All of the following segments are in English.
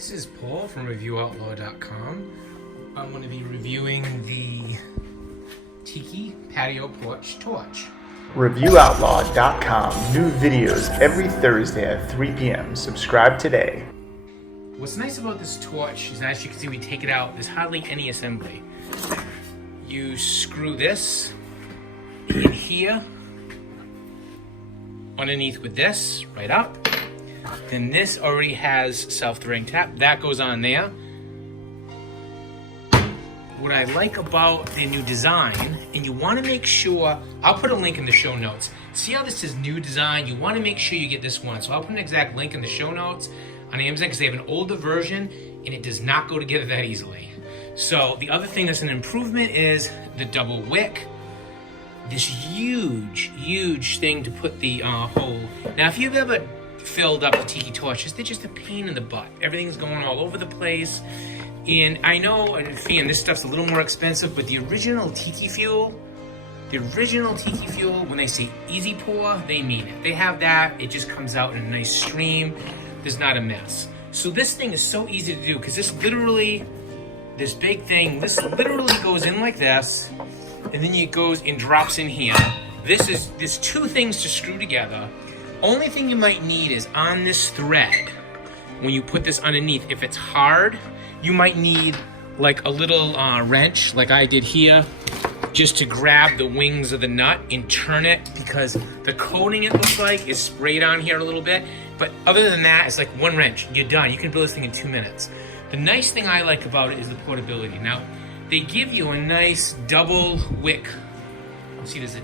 This is Paul from ReviewOutlaw.com. I'm going to be reviewing the Tiki Patio Porch Torch. ReviewOutlaw.com. New videos every Thursday at 3 p.m. Subscribe today. What's nice about this torch is, as you can see, we take it out. There's hardly any assembly. You screw this in here, underneath with this, right up. Then this already has self-threading tap. That goes on there. What I like about the new design, and you want to make sure, I'll put a link in the show notes. See how this is new design? You want to make sure you get this one. So I'll put an exact link in the show notes on Amazon because they have an older version and it does not go together that easily. So the other thing that's an improvement is the DoubleWick. This huge thing to put the hole. Now, if you've ever filled up the Tiki torches, they're just a pain in the butt. Everything's going all over the place. And I know, and this stuff's a little more expensive, but the original Tiki fuel, when they say easy pour, they mean it. They have that, it just comes out in a nice stream. There's not a mess. So this thing is so easy to do because this big thing, this literally goes in like this, and then it goes and drops in here. There's two things to screw together. Only thing you might need is on this thread, when you put this underneath, if it's hard, you might need like a little wrench, like I did here, just to grab the wings of the nut and turn it, because the coating, it looks like, is sprayed on here a little bit. But other than that, it's like one wrench, you're done. You can build this thing in 2 minutes. The nice thing I like about it is the portability. Now, they give you a nice double wick. See, there's a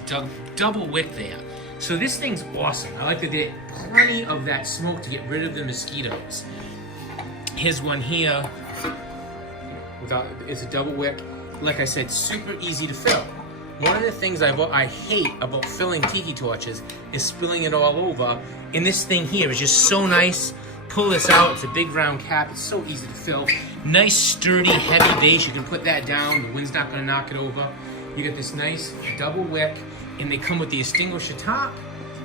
double wick there. So this thing's awesome. I like that they get plenty of that smoke to get rid of the mosquitoes. Here's one here. It's a double wick. Like I said, super easy to fill. One of the things I hate about filling Tiki torches is spilling it all over. And this thing here is just so nice. Pull this out, it's a big round cap. It's so easy to fill. Nice, sturdy, heavy base. You can put that down. The wind's not gonna knock it over. You get this nice double wick, and they come with the extinguisher top.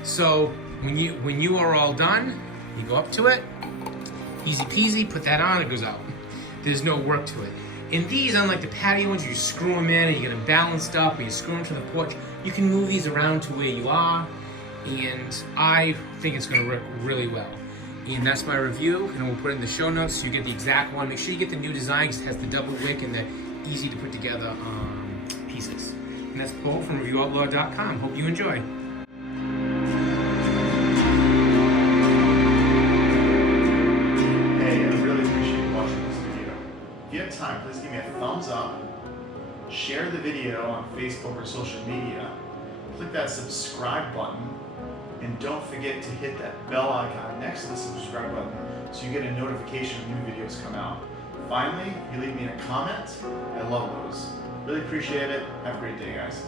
So when you are all done, you go up to it, easy peasy, put that on, it goes out. There's no work to it. And these, unlike the patio ones, you screw them in and you get them balanced up, and you screw them to the porch. You can move these around to where you are, and I think it's gonna work really well. And that's my review, and we'll put it in the show notes so you get the exact one. Make sure you get the new design because it has the double wick and the easy to put together pieces. And that's Paul from ReviewOutlaw.com. Hope you enjoy. Hey, I really appreciate you watching this video. If you have time, please give me a thumbs up, share the video on Facebook or social media, click that subscribe button, and don't forget to hit that bell icon next to the subscribe button so you get a notification when new videos come out. Finally, if you leave me a comment, I love those. Really appreciate it. Have a great day, guys.